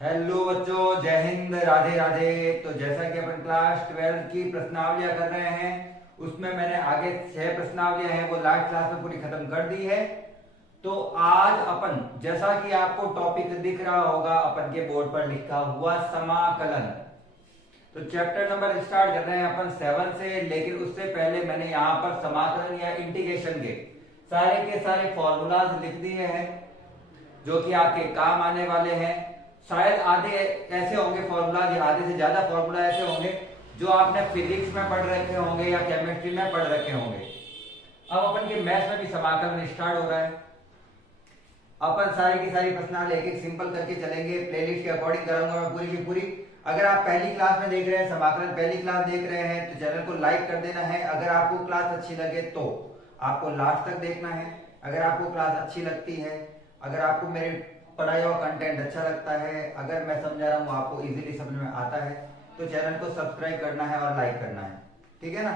Hello बच्चों, जय हिंद, राधे राधे। तो जैसा कि अपन क्लास 12 की प्रश्नावलियां कर रहे हैं, उसमें मैंने आगे 6 प्रश्नावलियां हैं वो लास्ट क्लास में पूरी खत्म कर दी है। तो आज अपन, जैसा कि आपको टॉपिक दिख रहा होगा अपन के बोर्ड पर लिखा हुआ, समाकलन। तो चैप्टर नंबर स्टार्ट कर रहे हैं अपन 7 से, लेकिन उससे पहले मैंने यहाँ पर समाकलन या इंटीग्रेशन के सारे फॉर्मूलाज लिख दिए हैं जो कि आपके काम आने वाले हैं। शायद आधे ऐसे होंगे फॉर्मूला, या आधे से ज्यादा फॉर्मूला ऐसे होंगे जो आपने फिजिक्स में पढ़ रखे होंगे या केमिस्ट्री में पढ़ रखे होंगे। अब अपन के मैथ्स में भी समाकलन स्टार्ट हो रहा है। अपन सारी की सारी प्रश्न एक एक सिंपल करके चलेंगे, प्लेलिस्ट के अकॉर्डिंग कराऊंगा मैं पूरी की पूरी। अगर आप पहली क्लास में देख रहे हैं, समाकलन पहली क्लास देख रहे हैं, तो चैनल को लाइक कर देना है। अगर आपको क्लास अच्छी लगे तो आपको लास्ट तक देखना है। अगर आपको क्लास अच्छी लगती है, अगर आपको मेरे पढ़ाई हुआ कंटेंट अच्छा लगता है, अगर मैं समझा रहा हूँ आपको इजीली समझ में आता है, तो चैनल को सब्सक्राइब करना है और लाइक करना है, ठीक है ना।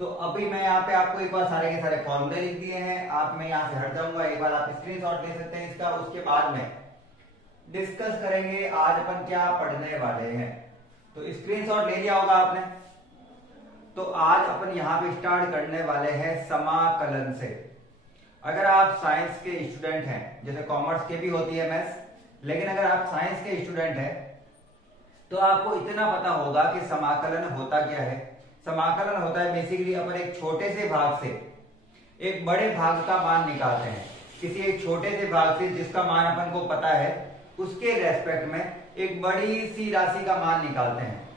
तो अभी मैं यहाँ पे आपको एक बार सारे के सारे फॉर्मूले लिख दिए हैं। आप, मैं यहाँ से हट जाऊंगा, एक बार आप स्क्रीनशॉट ले सकते हैं इसका। उसके बाद में डिस्कस करेंगे आज अपन क्या पढ़ने वाले हैं। तो स्क्रीनशॉट ले लिया होगा आपने। तो आज अपन यहाँ पे स्टार्ट करने वाले हैं समाकलन से। अगर आप साइंस के स्टूडेंट हैं, जैसे कॉमर्स के भी होती है मैथ्स, लेकिन अगर आप साइंस के स्टूडेंट हैं तो आपको इतना पता होगा कि समाकलन होता क्या है। समाकलन होता है बेसिकली अपन एक छोटे से भाग से एक बड़े भाग का मान निकालते हैं। किसी एक छोटे से भाग से जिसका मान अपन को पता है, उसके रेस्पेक्ट में एक बड़ी सी राशि का मान निकालते हैं।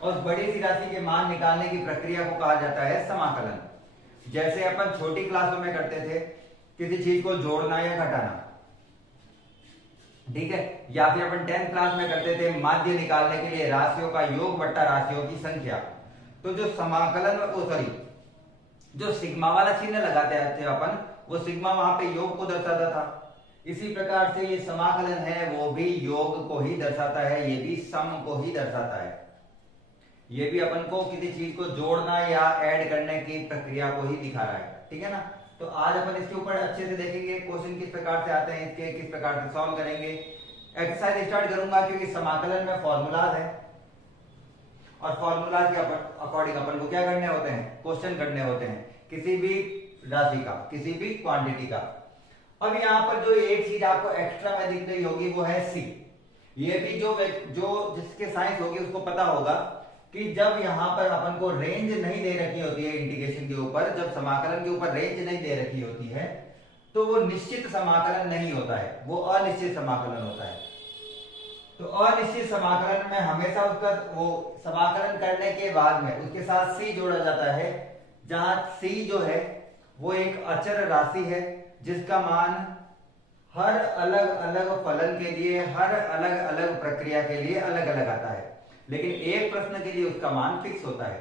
और उस बड़ी सी राशि के मान निकालने की प्रक्रिया को कहा जाता है समाकलन। जैसे अपन छोटी क्लासों में करते थे किसी चीज को जोड़ना या घटाना, ठीक है, या फिर अपन 10th क्लास में करते थे माध्य निकालने के लिए राशियों का योग बट्टा राशियों की संख्या। तो जो समाकलन, जो सिग्मा वाला चिन्ह लगाते थे अपन, वो सिग्मा वहां पे योग को दर्शाता था। इसी प्रकार से ये समाकलन है, वो भी योग को ही दर्शाता है, ये भी सम को ही दर्शाता है। ये भी अपन को किसी चीज को जोड़ना या ऐड करने की प्रक्रिया को ही दिखा रहा है, ठीक है ना। तो आज अपन इसके ऊपर अच्छे से देखेंगे क्वेश्चन किस प्रकार से आते हैं, इसके किस प्रकार से सॉल्व करेंगे। एक्सरसाइज स्टार्ट करूंगा क्योंकि समाकलन में फॉर्मूलाज है और फॉर्मूलाज के अकॉर्डिंग अपन को क्या करने होते हैं, क्वेश्चन करने होते हैं किसी भी राशि का, किसी भी क्वांटिटी का। अब यहाँ पर जो एक चीज आपको एक्स्ट्रा में दिख रही होगी वो है सी। ये भी जो जिसके साइंस होगी उसको पता होगा कि जब यहां पर अपन को रेंज नहीं दे रखी होती है इंटीग्रेशन के ऊपर, जब समाकलन के ऊपर रेंज नहीं दे रखी होती है, तो वो निश्चित समाकलन नहीं होता है, वो अनिश्चित समाकलन होता है। तो अनिश्चित समाकलन में हमेशा उसका वो समाकलन करने के बाद में उसके साथ सी जोड़ा जाता है, जहां सी जो है वो एक अचर राशि है जिसका मान हर अलग अलग फलन के लिए, हर अलग अलग प्रक्रिया के लिए अलग अलग आता है, लेकिन एक प्रश्न के लिए उसका मान फिक्स होता है।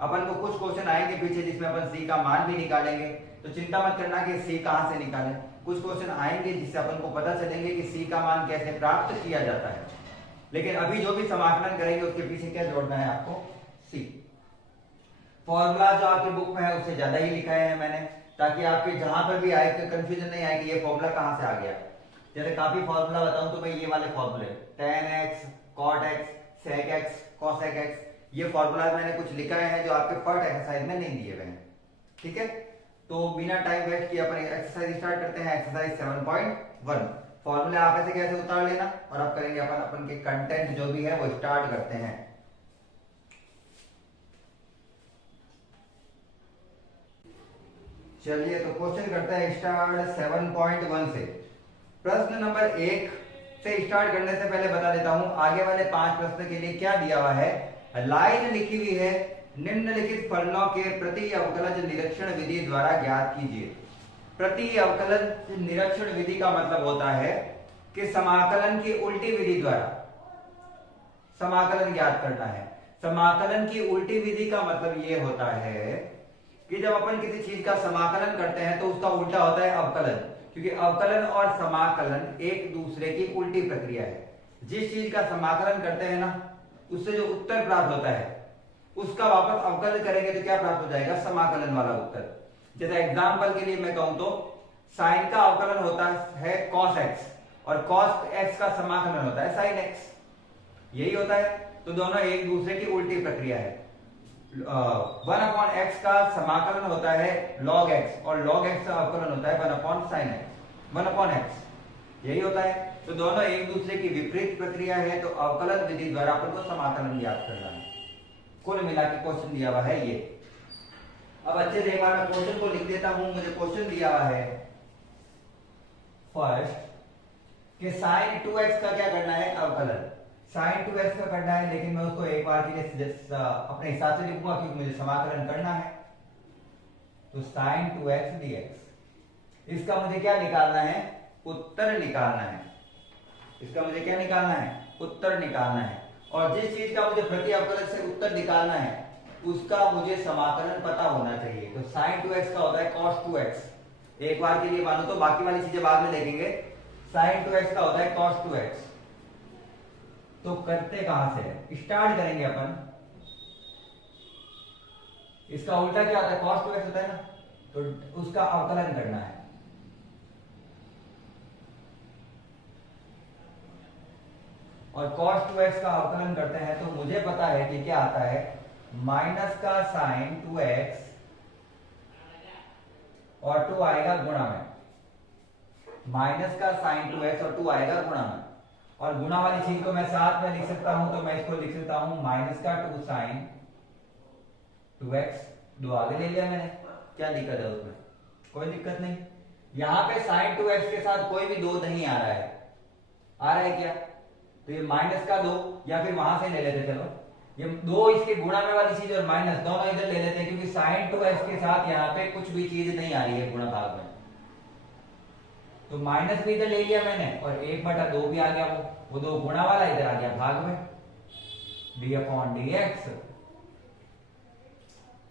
अपन को कुछ क्वेश्चन आएंगे पीछे जिसमें अपन सी का मान भी निकालेंगे, तो चिंता मत करना कि सी कहां से निकालें। कुछ क्वेश्चन आएंगे जिससे अपन को पता चलेंगे कि सी का मान कैसे प्राप्त किया जाता है। लेकिन अभी जो भी समाकलन करेंगे उसके पीछे क्या जोड़ना है आपको, सी। फॉर्मूला जो आपके बुक में है उससे ज्यादा ही लिखा है मैंने, ताकि आपके जहां पर भी आए तो कंफ्यूजन नहीं आए कि ये फॉर्मूला कहां से आ गया। जैसे काफी फॉर्मूला बताऊं तो मैं ये वाले फॉर्मूले tan x, cot x, sec x, cosec x, ये फॉर्मूला मैंने कुछ लिखा है जो आपके फर्स्ट एक्सरसाइज में नहीं दिए हुए हैं, ठीक है। तो बिना टाइम वेस्ट किए अपन एक्सरसाइज स्टार्ट करते हैं। एक्सरसाइज 7.1, फॉर्मूले आप ऐसे कैसे उतार लेना और अब करेंगे अपन के कंटेंट जो भी है वो स्टार्ट करते हैं। चलिए तो क्वेश्चन करते हैं स्टार्ट 7.1 से। प्रश्न नंबर 1 से स्टार्ट करने से पहले बता देता हूं आगे वाले 5 प्रश्न के लिए क्या दिया हुआ है। लाइन लिखी हुई है, निम्नलिखित फलनों के प्रति अवकलज निरीक्षण विधि द्वारा ज्ञात कीजिए। प्रति अवकलज निरीक्षण विधि का मतलब होता है कि समाकलन की उल्टी विधि द्वारा समाकलन ज्ञात करना है। समाकलन की उल्टी विधि का मतलब यह होता है कि जब अपन किसी चीज का समाकलन करते हैं तो उसका उल्टा होता है अवकलन, क्योंकि अवकलन और समाकलन एक दूसरे की उल्टी प्रक्रिया है। जिस चीज का समाकलन करते हैं ना, उससे जो उत्तर प्राप्त होता है उसका वापस अवकलन करेंगे तो क्या प्राप्त हो जाएगा, समाकलन वाला उत्तर। जैसे एग्जांपल के लिए मैं कहूं तो साइन का अवकलन होता है cos x और cos x का का समाकलन होता है sin x, यही होता है। तो दोनों एक दूसरे की उल्टी प्रक्रिया है। 1/x का समाकलन होता है log x और log x का अवकलन होता है 1/sin x, 1/x, यही होता है। तो दोनों एक दूसरे की विपरीत प्रक्रिया है, तो अवकलन विधि द्वारा अपन को समाकलन ज्ञात करना है। कुल मिला के क्वेश्चन दिया हुआ है ये। अब अच्छे से एक बार मैं क्वेश्चन को लिख देता हूं। मुझे क्वेश्चन दिया हुआ है फर्स्ट कि sin 2x का क्या करना है, अवकलन sin 2x का करना है, लेकिन मैं उसको एक बार के लिए अपने हिसाब से लिखूंगा क्योंकि मुझे समाकलन करना है। तो sin 2x dx, इसका मुझे क्या निकालना है, उत्तर निकालना है। इसका मुझे क्या निकालना है, उत्तर निकालना है। और जिस चीज का मुझे प्रति अवकलन से उत्तर निकालना है उसका मुझे समाकलन पता होना चाहिए। तो sin 2x का होता है cos 2x। एक बार के लिए मानो, तो बाकी वाली चीजें बाद में देखेंगे। sin 2x का होता है cos 2x। तो करते कहां से स्टार्ट करेंगे अपन, इसका उल्टा क्या होता है, cos 2x होता है ना, तो उसका अवकलन करना है। और cos 2x का अवकलन करते हैं तो मुझे पता है कि क्या आता है, माइनस का sin 2x और 2 आएगा गुणा में, माइनस का sin 2x और 2 आएगा गुणा में। और गुणा वाली चीज को मैं साथ में लिख सकता हूं, तो मैं इसको लिख सकता हूं माइनस का 2 sin 2x, 2 आगे ले लिया मैंने, क्या दिक्कत है उसमें, कोई दिक्कत नहीं। यहां पे sin 2x के साथ कोई भी 2 नहीं आ रहा है, आ रहा है क्या, तो ये माइनस का 2 या फिर वहां से ले लेते, चलो ये 2 इसके गुणा में वाली चीज और माइनस दोनों इधर ले लेते हैं, क्योंकि sin 2x के साथ यहाँ पे कुछ भी चीज नहीं आ रही है गुणा भाग में। तो माइनस भी इधर ले लिया मैंने और 1/2 भी आ गया, वो 2 गुणा वाला इधर आ गया भाग में, d/dx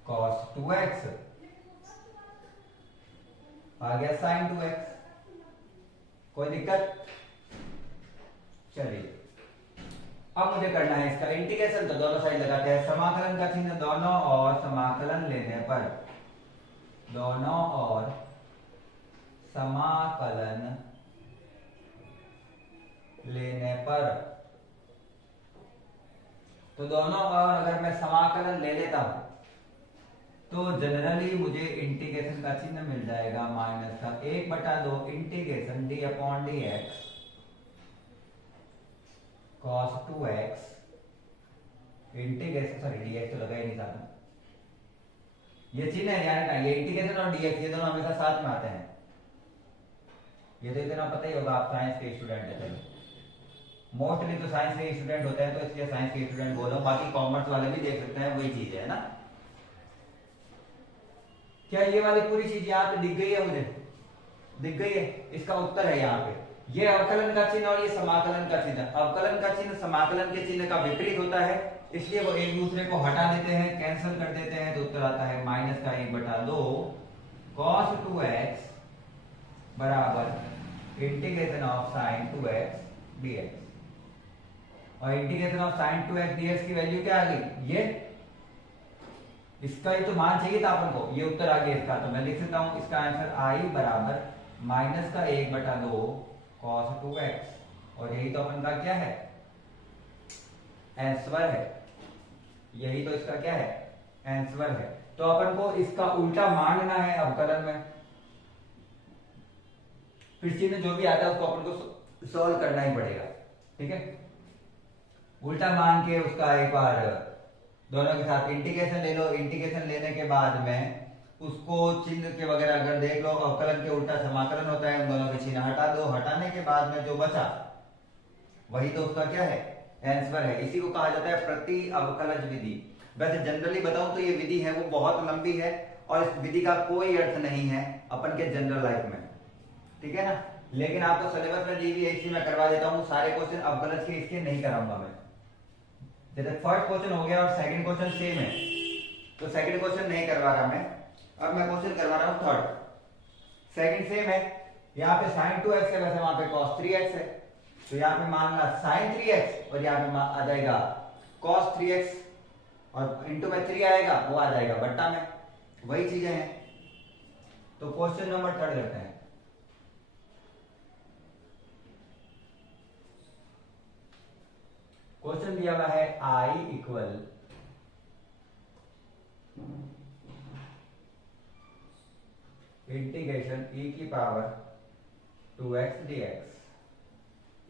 cos 2x आ गया sin 2x। कोई दिक्कत, चलिए अब मुझे करना है इसका इंटीग्रेशन। तो दोनों साइड लगाते हैं समाकलन का चिन्ह, दोनों और समाकलन लेने पर, दोनों और समाकलन लेने पर, तो दोनों और अगर मैं समाकलन ले लेता हूं तो जनरली मुझे इंटीग्रेशन का चिन्ह मिल जाएगा माइनस का 1/2 integration d/dx cos 2x integration, sorry dx तो लगा ही नहीं साथ में, ये चिन्ह है ध्यान रखना, ये इंटीग्रेशन और dx ये दोनों हमेशा साथ में आते हैं। ये तो इतना पता ही होगा, आप साइंस के स्टूडेंट है, चलो मोस्टली तो साइंस के स्टूडेंट होते हैं तो इसलिए साइंस के स्टूडेंट बोल रहा हूं, बाकी कॉमर्स वाले भी देख सकते हैं, वही चीज है ना। क्या ये वाली पूरी चीज यहाँ पे दिख गई है, मुझे दिख गई है, इसका उत्तर है यहाँ पे ये अवकलन का चिन्ह और ये समाकलन का चिन्ह। अवकलन का चिन्ह समाकलन के चिन्ह का विपरीत होता है, इसलिए वो एक दूसरे को हटा देते हैं, कैंसिल कर देते हैं, तो उत्तर आता है माइनस का 1/2 cos 2x बराबर integration of sin 2x dx। और integration of sin 2x dx की वैल्यू क्या आ गई, ये इसका ही तो मान चाहिए था अपन को, ये उत्तर आ गया इसका। तो मैं लिख सकता हूं इसका आंसर i बराबर माइनस का 1/2 cos 2x, और यही तो अपन का क्या है, आंसर है, यही तो इसका क्या है, आंसर है। तो अपन को इसका उल्टा मानना है अवकलन में, फिर चिन्ह जो भी आता है उसको अपन को सॉल्व करना ही पड़ेगा, ठीक है। उल्टा मान के उसका एक बार दोनों के साथ इंटीग्रेशन ले लो, इंटीग्रेशन लेने के बाद में उसको चिन्ह के वगैरह अगर देख लो, अवकलन के उल्टा समाकलन होता है, उन दोनों के चिन्ह हटा दो, हटाने के बाद में जो बचा वही तो उसका क्या है, आंसर है। इसी को कहा जाता है प्रति अवकलज विधि। वैसे जनरली बताऊं तो ये विधि है वो बहुत लंबी है और इस विधि का कोई अर्थ नहीं है अपन के जनरल लाइफ में, ठीक है ना। लेकिन आपको सिलेबस में दी हुई है इसलिए मैं करवा देता हूं, सारे क्वेश्चन अवकलज के इसके नहीं कराऊंगा मैं। जैसे फर्स्ट क्वेश्चन हो गया और सेकंड क्वेश्चन सेम है, तो सेकंड क्वेश्चन नहीं करवा रहा मैं, अब मैं क्वेश्चन करवा रहा हूं थर्ड। सेकंड सेम है, यहाँ पे sin 2x है, वैसे वहां पे cos 3x है, तो यहाँ पे मानना sin 3x और यहाँ पे आ जाएगा cos 3x और इंटू में 3 आएगा, वो आ जाएगा बट्टा में, वही चीजें हैं। तो क्वेश्चन नंबर थर्ड करते हैं। क्वेश्चन दिया हुआ है I इक्वल इंटीग्रेशन e की पावर 2x dx।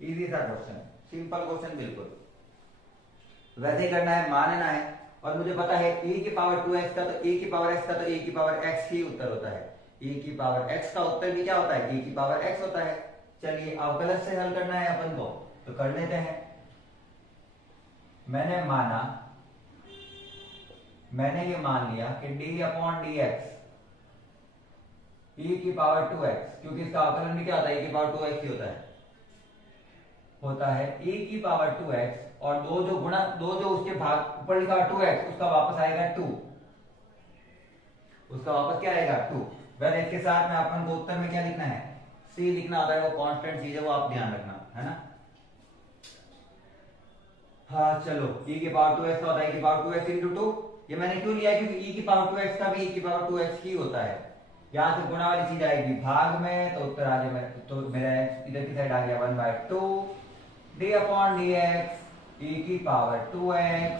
इजी सा क्वेश्चन, सिंपल क्वेश्चन बिल्कुल, वैसे ही करना है, मानना है। और मुझे पता है e की पावर 2x का तो e की पावर x का तो e की पावर x ही उत्तर होता है। e की पावर x का उत्तर भी क्या होता है, e की पावर x होता है। चलिए अवकलज से हल करना है अपन को, तो कर लेते हैं। मैंने ये मान लिया कि d अपॉन dx e की पावर 2x, क्योंकि इसका अवकलन भी क्या होता है, e की पावर 2x ही होता है e की पावर 2x, और दो जो उसके भाग ऊपर लिखा 2x, उसका वापस आएगा 2, उसका वापस क्या आएगा 2। वैसे इसके साथ में अपन को उत्तर में क्या लिखना है, c लिखना होता है, वो कांस्टेंट चीज है, वो आप ध्यान रखना है ना। हाँ चलो, e की पावर 2x का होता है e की पावर 2x इंटू 2। ये मैंने क्यों लिया, क्योंकि e की पावर 2x का भी e की पावर 2x ही होता है। यहां से गुणा वाली चीज आएगी भाग में, तो उत्तर आ जाए, तो मेरा इधर की साइड आ गया 1/2 d अपॉन dx e की पावर 2x,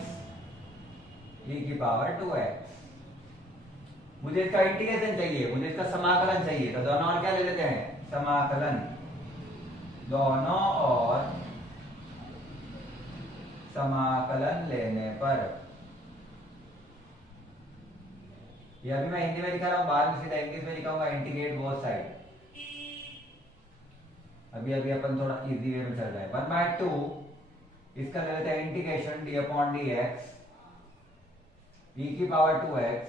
e की पावर 2x। मुझे इसका इंटीग्रेशन चाहिए, मुझे इसका समाकलन चाहिए, तो दोनों और क्या ले लेते हैं, समाकलन। दोनों और समाकलन लेने पर, ये अभी मैं हिंदी में लिखा रहा हूं, बाद में सीधा इंग्लिश में लिखाऊंगा, इंटीग्रेट बोथ साइड। अभी अपन थोड़ा इजी वे में चल रहा है। 1/2 इसका ले लेते हैं integration d upon dx e की पावर 2x,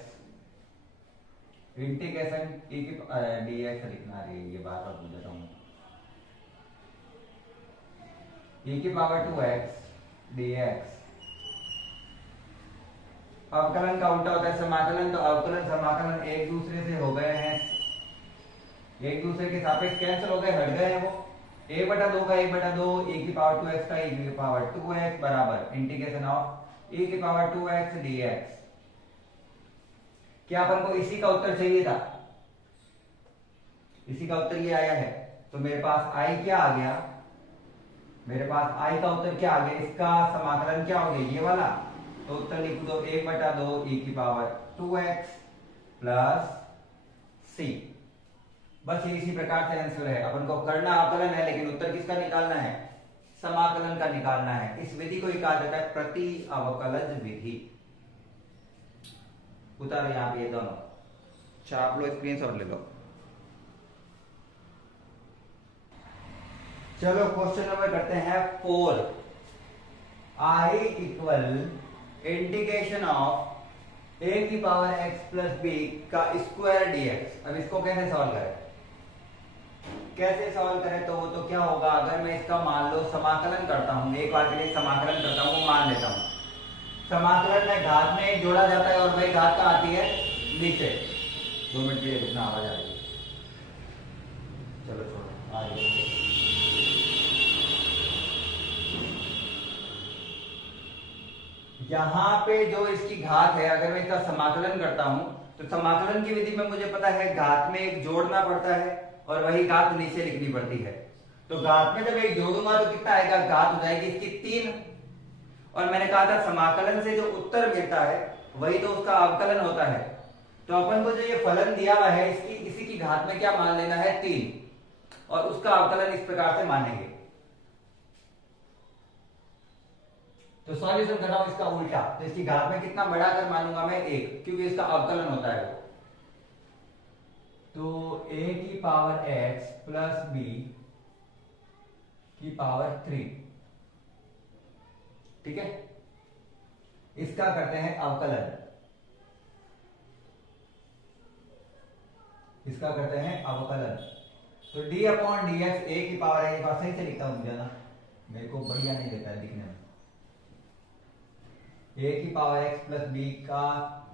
इंटीग्रेशन e की dx लिखना है, ये बार बार भूल जाता हूं, e की पावर 2x dx। अवकलन का उल्टा होता है समाकलन, तो अवकलन समाकलन एक दूसरे से हो गए हैं, एक दूसरे के सापेक्ष कैंसिल हो गए, हट गए हैं वो। 1/2 का 1/2 e की पावर 2x का e की पावर 2x बराबर इंटीग्रेशन ऑफ e की पावर 2x dx। क्या अपन को इसी का उत्तर चाहिए था, इसी का उत्तर ये आया है, तो मेरे पास i क्या आ गया, मेरे पास i का उत्तर क्या आ गया, इसका समाकलन क्या हो गया, ये वाला, तो उत्तर लिख दो 1/2 e की पावर 2x प्लस c। बस ये इसी प्रकार से आंसर है। अपन को करना अवकलन है, लेकिन उत्तर किसका निकालना है, समाकलन का निकालना है। इस विधि को ही कहा जाता है प्रति अवकलज विधि। उतारो यहाँ पे ये दोनों, छाप लो, स्क्रीनशॉट ले लो। चलो क्वेश्चन नंबर करते हैं 4। I equal integration of a की पावर x प्लस b का स्क्वायर dx। अब इसको कैसे सॉल्व करें, कैसे सॉल्व करें, तो वो तो क्या होगा, अगर मैं इसका मान लो समाकलन करता हूं, एक बार के लिए समाकलन करता हूं, वो मान लेता हूं। समाकलन में घात में एक जोड़ा जाता है, और वही घात का आती है नीचे। 2 मिनट के लिए रुकना, आवाज आ रही है, चलो छोड़ो, आ रही है। यहां पे जो इसकी घात है, अगर मैं इसका समाकलन करता हूं, तो समाकलन की विधि में मुझे पता है घात में एक जोड़ना पड़ता है, और वही घात नीचे लिखनी पड़ती है। तो घात में जब एक जोड़ूंगा तो कितना आएगा, घात हो जाएगी इसकी 3। और मैंने कहा था समाकलन से जो उत्तर मिलता है वही तो उसका अवकलन होता है। तो अपन को जो ये फलन दिया हुआ है, इसी की घात में क्या मान लेना है, 3, और उसका अवकलन इस प्रकार से मानेंगे। तो सॉल्यूशन कर रहा हूं इसका उल्टा, तो इसकी घात में कितना बढ़ाकर मानूंगा मैं, 1, क्योंकि इसका अवकलन होता है। तो a की पावर x प्लस b की पावर 3, ठीक है, इसका करते हैं अवकलन, इसका करते हैं अवकलन। तो d अपॉन dx a की पावर है, एक बार सही से लिखता हूं मुझे ना, मेरे को बढ़िया नहीं देता है दिखने में, a की पावर x प्लस b का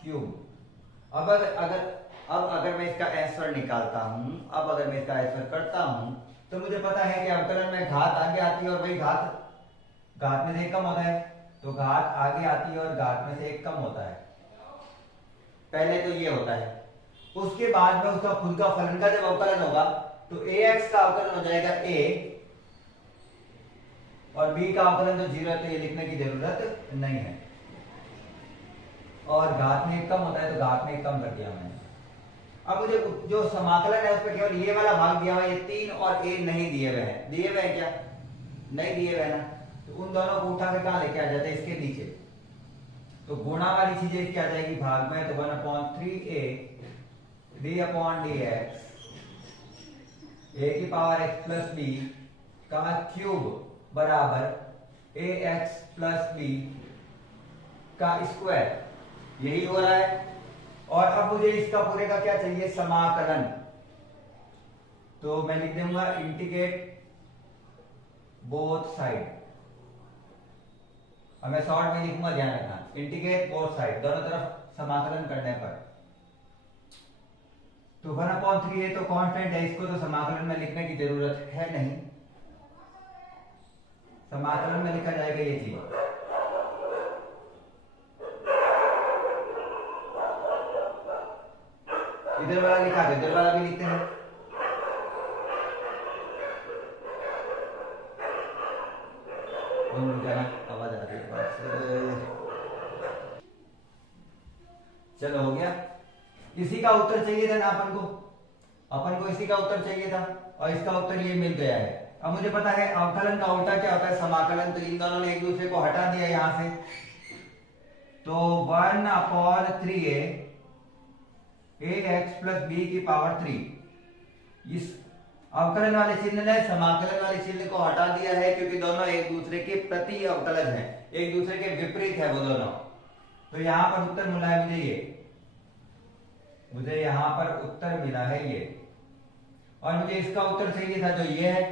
क्यूब। अब अगर मैं इसका आंसर निकालता हूं, अब अगर मैं इसका आंसर करता हूं, तो मुझे पता है कि अवकलन में घात आगे आती है, और वही घात में से 1 कम होता है। तो घात आगे आती है और घात में से 1 कम होता है। पहले तो ये होता है, उसके बाद में उसका खुद का फलन का जब अवकलन होगा, तो ax का अवकलन हो जाएगा a और b का अवकलन तो 0 है, तो ये लिखने की जरूरत नहीं है। और घात में 1 कम होता है, तो घात में 1 कम कर दिया मैंने। अब मुझे जो समाकलन है उस पर केवल ये वाला भाग दिया हुआ, ये 3 और a नहीं दिए हुए हैं। दिए हुए हैं क्या? नहीं दिए हुए ना, तो उन दोनों को उठा के कहां लेके आ जाते हैं? इसके नीचे। तो गुणा वाली चीजें क्या आ जाएगी भाग में, तो 1/3a d/dx a की पावर x प्लस b का क्यूब बराबर ax प्लस b का स्क्वायर। यही हो रहा है। और अब मुझे इसका पूरे का क्या चाहिए? समाकलन। तो मैं लिख दूंगा इंटीग्रेट बोथ साइड। अब मैं शॉर्ट में लिखूंगा, ध्यान रखना, इंटीग्रेट बोथ साइड, दोनों तरफ समाकलन करने पर। तो 1/3 तो कांस्टेंट है, इसको तो समाकलन में लिखने की जरूरत है नहीं। समाकलन में लिखा जाएगा ये चीज। इधर वाला लिखा दो, इधर वाला भी लिखते हैं। आवाज आ रही है। चलो हो गया। इसी का उत्तर चाहिए था ना अपन को इसी का उत्तर चाहिए था, और इसका उत्तर ये मिल गया है। अब मुझे पता है अवकलन का उल्टा क्या होता है? समाकलन। तो इन दोनों ने एक दूसरे को हटा दिया यहां से, तो 1/3a ax प्लस b की पावर 3। इस अवकलन वाले चिन्ह ने समाकलन वाले चिन्ह को हटा दिया है, क्योंकि दोनों एक दूसरे के प्रति अवकलन है, एक दूसरे के विपरीत है वो दोनों। तो यहां पर उत्तर मिला है मुझे यहां पर उत्तर मिला है ये। और मुझे इसका उत्तर चाहिए था जो ये है।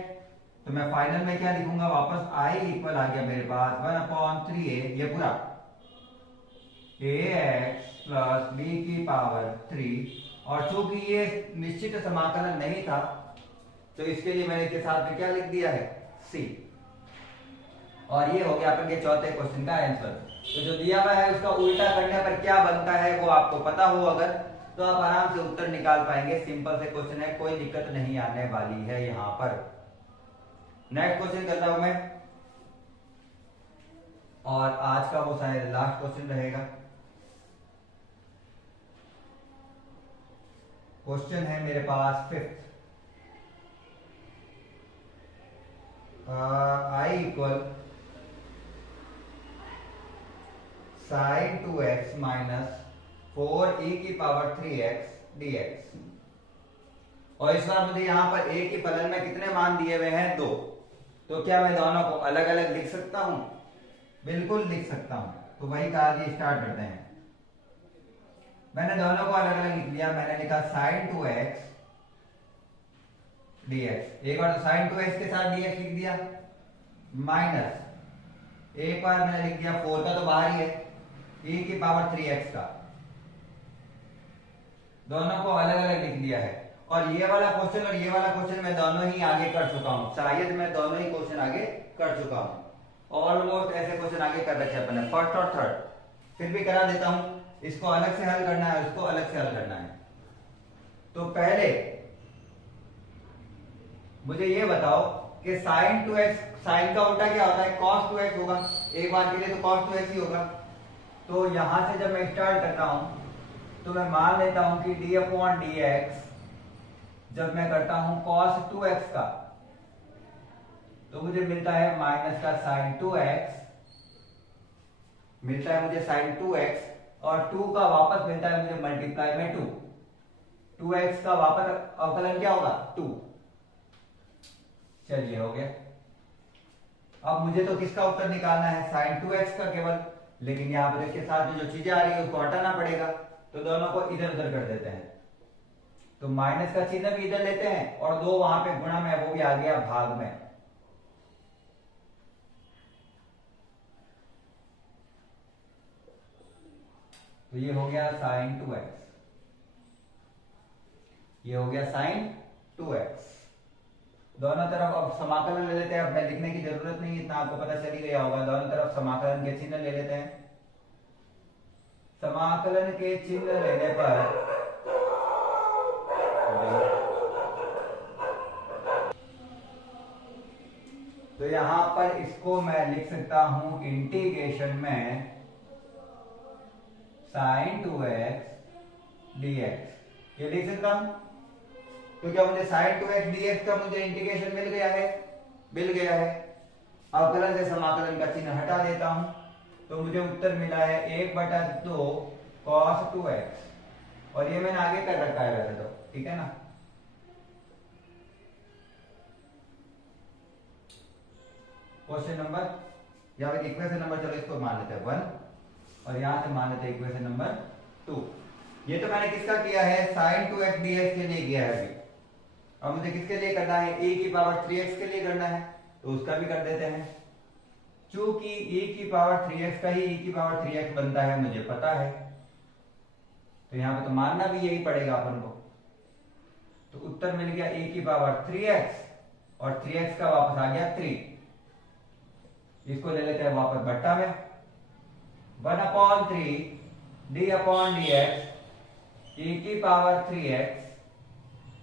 तो मैं फाइनल में क्या लिखूंगा? वापस i इक्वल आ गया मेरे पास 1/3a, ये पूरा ax प्लस b की पावर 3। और चूंकि ये निश्चित समाकलन नहीं था, तो इसके लिए मैंने इसके साथ में क्या लिख दिया है? c। और ये हो गया अपन के चौथे क्वेश्चन का आंसर। तो जो दिया हुआ है उसका उल्टा करने पर क्या बनता है वो आपको पता हो अगर, तो आप आराम से उत्तर निकाल पाएंगे। सिंपल से क्वेश्चन है, कोई दिक्कत नहीं आने वाली है यहां पर। नेक्स्ट क्वेश्चन करता हूं मैं, और आज का वो शायद लास्ट क्वेश्चन रहेगा। क्वेश्चन है मेरे पास 5th। i equal sin 2x minus 4e की पावर 3x dx। और इस बार मुझे यहां पर a के फलन में कितने मान दिए हुए हैं? 2। तो क्या मैं दोनों को अलग अलग लिख सकता हूं? बिल्कुल लिख सकता हूं। तो वही कार्य स्टार्ट करते हैं। मैंने दोनों को अलग अलग लिख लिया। मैंने लिखा sin 2x dx। एक बार तो sin 2x के साथ dx लिख दिया, माइनस एक बार मैंने लिख दिया 4 का तो बाहर ही है, e की पावर 3x का। दोनों को अलग अलग लिख दिया है। और ये वाला क्वेश्चन और ये वाला क्वेश्चन मैं दोनों ही आगे कर चुका हूं। शायद मैं दोनों ही क्वेश्चन आगे कर चुका हूं। ऑलमोस्ट ऐसे क्वेश्चन आगे कर रखे अपने, फर्स्ट और थर्ड। फिर भी करा देता हूं। इसको अलग से हल करना है, उसको अलग से हल करना है। तो पहले मुझे ये बताओ कि sin 2x, sin का उल्टा क्या होता है? cos 2x होगा। एक बार के लिए तो cos 2x ही होगा। तो यहां से जब मैं स्टार्ट करता हूं, तो मैं मान लेता हूं कि d/dx जब मैं करता हूं cos 2x का, तो मुझे मिलता है माइनस का sin 2x, मिलता है मुझे sin 2x, और 2 का वापस मिलता है मुझे मल्टीप्लाई में 2। 2x का वापस अवकलन क्या होगा? 2। चलिए हो गया। अब मुझे तो किसका उत्तर निकालना है? sin 2x का केवल। लेकिन यहां पर इसके साथ जो चीजें आ रही है उसको हटाना पड़ेगा, तो दोनों को इधर उधर कर देते हैं। तो माइनस का चिन्ह भी इधर लेते हैं, और 2 वहां पे गुणा में वो भी आ गया भाग में। तो ये हो गया sin 2x, ये हो गया sin 2x। दोनों तरफ अब समाकलन ले लेते हैं। अब मैं लिखने की जरूरत नहीं, इतना आपको पता चल ही गया होगा। दोनों तरफ समाकलन के चिन्ह ले लेते हैं। समाकलन के चिन्ह लेने पर तो यहां पर इसको मैं लिख सकता हूं इंटीग्रेशन में sin 2x dx, ये लिख सकता हूं। तो क्या मुझे sin 2x dx का मुझे इंटीग्रेशन मिल गया है, मिल गया है। अवकलन से समाकलन का चिन्ह हटा देता हूं, तो मुझे उत्तर मिला है 1/2 cos 2x, और ये मैंने आगे कर रखा है वैसे तो, ठीक है ना। क्वेश्चन नंबर या फिर इक्वेशन नंबर, चलो इसको मान लेते हैं 1, और यहां से मान लेते हैं इक्वेशन नंबर 2। ये तो मैंने किसका किया है, sin 2x dx के लिए किया है अभी। अब मुझे किसके लिए करना है, e की पावर 3x के लिए करना है, तो उसका भी कर देते हैं। चूंकि e की पावर 3x का ही e की पावर 3x बनता है, मुझे पता है, तो यहां पे तो मानना भी यही पड़ेगा अपन को। तो उत्तर मिल गया e की पावर 3x, और 3x का वापस आ गया 3। इसको ले लेते हैं वापस बट्टा में, 1/3 d/dx e की पावर 3x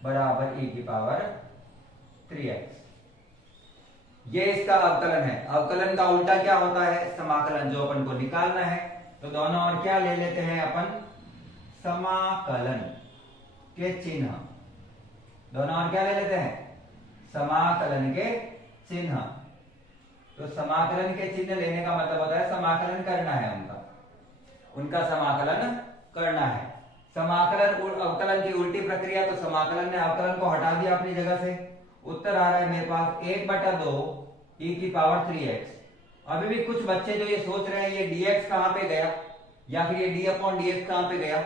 बराबर e की पावर 3x। ये इसका अवकलन है। अवकलन का उल्टा क्या होता है, समाकलन, जो अपन को निकालना है। तो दोनों और क्या ले लेते हैं अपन, समाकलन के चिन्ह। दोनों और क्या ले लेते हैं, समाकलन के चिन्ह। तो समाकलन के चिन्ह लेने का मतलब होता है समाकलन करना है उनका समाकलन करना है। समाकलन अवकलन की उल्टी प्रक्रिया, तो समाकलन ने अवकलन को हटा दिया अपनी जगह से। उत्तर आ रहा है मेरे पास 1/2 e की पावर 3x। अभी भी कुछ बच्चे जो ये सोच रहे हैं ये dx कहां पे गया, या फिर ये d/dx कहां पे गया।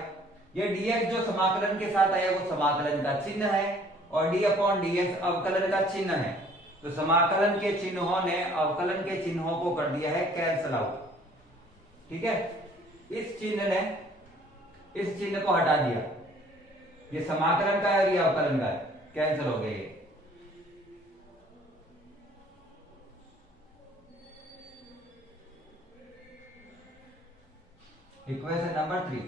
ये dx जो समाकलन के साथ आया वो समाकलन का चिन्ह है, और d/dx अवकलन का चिन्ह है। तो समाकलन के चिन्हों ने अवकलन के चिन्हों को कर दिया है कैंसल आउट, ठीक है। इस चिन्ह को हटा दिया, ये समाकलन का है और ये अवकलन का है, कैंसिल हो गए। इक्वेशन नंबर 3,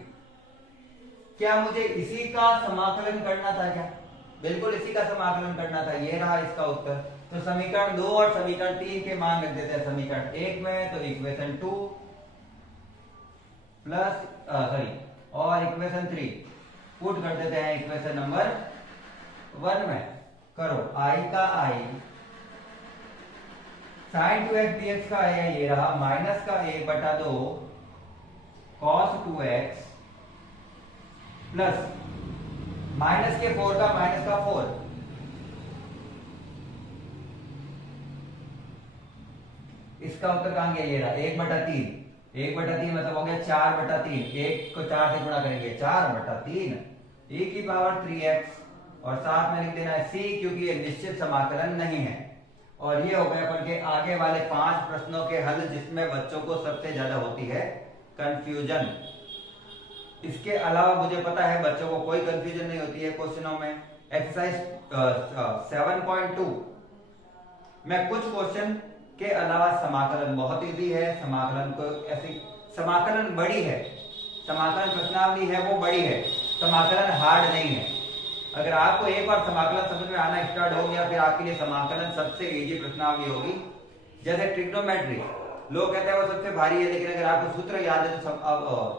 क्या मुझे इसी का समाकलन करना था क्या, बिल्कुल इसी का समाकलन करना था। ये रहा इसका उत्तर। तो समीकरण 2 और समीकरण 3 के मान रख देते हैं समीकरण 1 में, तो इक्वेशन 2 प्लस और इक्वेशन 3 पुट कर देते हैं इक्वेशन नंबर 1 में। करो i का i sin 2x dx का है ये रहा, माइनस का 1/2 cos 2x प्लस माइनस के 4 का माइनस का 4, इसका उत्तर कहां गया, ये रहा 1/3। 1/3 मतलब हो गया 4/3, 1 को 4 से गुणा करेंगे 4/3 e की पावर 3x, और साथ में लिख देना है c, क्योंकि ये निश्चित समाकलन नहीं है। और ये हो गए अपन के आगे वाले 5 प्रश्नों के हल, जिसमें बच्चों को सबसे ज्यादा होती है कंफ्यूजन। इसके अलावा मुझे पता है बच्चों को कोई कंफ्यूजन नहीं होती है क्वेश्चनों में। एक्सरसाइज 7.2 में कुछ क्वेश्चन के अलावा समाकलन बहुत इजी है। समाकलन को ऐसी, समाकलन बड़ी है, समाकलन प्रश्नावली है वो बड़ी है, समाकलन हार्ड नहीं है। अगर आपको एक बार समाकलन समझ में आना स्टार्ट हो गया, फिर आपके लिए समाकलन सबसे इजी प्रश्नावली होगी। जैसे ट्रिग्नोमेट्री, लोग कहते हैं वो सबसे भारी है, लेकिन अगर आपको सूत्र याद है तो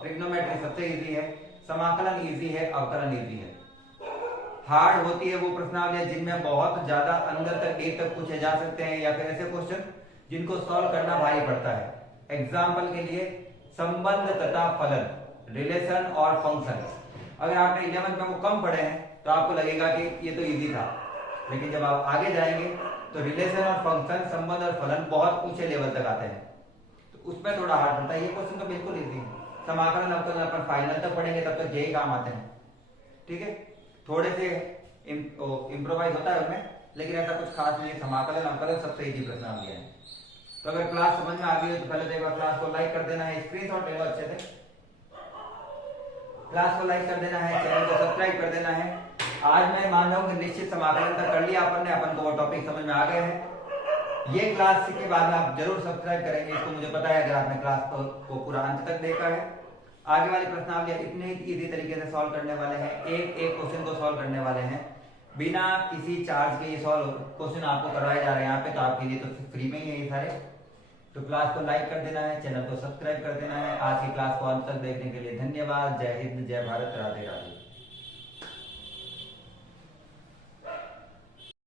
ट्रिग्नोमेट्री सबसे इजी है, समाकलन इजी है, अवकलन इजी है। हार्ड होती है वो प्रश्नावली जिनमें बहुत ज्यादा अंदर तक डीप तक पूछे जा सकते हैं, या फिर ऐसे क्वेश्चन जिनको सॉल्व करना भारी पड़ता है। एग्जाम्पल के लिए संबंध तथा फलन, रिलेशन और फंक्शन। अगर आपने 11th में वो कम पढ़े हैं तो आपको लगेगा कि ये तो इजी था, लेकिन जब आप आगे जाएंगे तो रिलेशन और फंक्शन, संबंध और फलन बहुत ऊंचे लेवल तक आते हैं, तो उसमें थोड़ा हार्ड पड़ता है। ये क्वेश्चन तो बिल्कुल इजी है। समाकलन अवकलन अपन फाइनल तक पढ़ेंगे, तब तक यही काम आते हैं, ठीक है। थोड़े से इम्प्रोवाइज होता है उनमें, लेकिन ऐसा कुछ खास नहीं है। समाकलन अवकलन सबसे इजी प्रश्नावली है। तो अगर क्लास समझ में आ गई है तो पहले तो एक बार क्लास को लाइक कर देना है, स्क्रीनशॉट ले लो अच्छे से, क्लास को लाइक कर देना है, चैनल को सब्सक्राइब कर देना है। आज मैं मान रहा हूं कि निश्चित समाकलन तक कर लिया अपन ने, अपन को वो टॉपिक समझ में आ गए हैं। ये क्लास के बाद आप जरूर सब्सक्राइब करेंगे, इसको मुझे पता है, अगर आपने क्लास को पूरा अंत तक देखा है। आगे वाली प्रश्नावली इतने इजी तरीके से सॉल्व करने वाले हैं, एक एक क्वेश्चन को सॉल्व करने वाले हैं। बिना किसी चार्ज के ये सॉल्व क्वेश्चन आपको करवाए जा रहे हैं यहाँ पे, तो आपके लिए तो फ्री में ही है ये सारे। तो क्लास को लाइक कर देना है, चैनल को सब्सक्राइब कर देना है। आज की क्लास को अंत तक देखने के लिए धन्यवाद। जय हिंद, जय भारत, राधे राधे।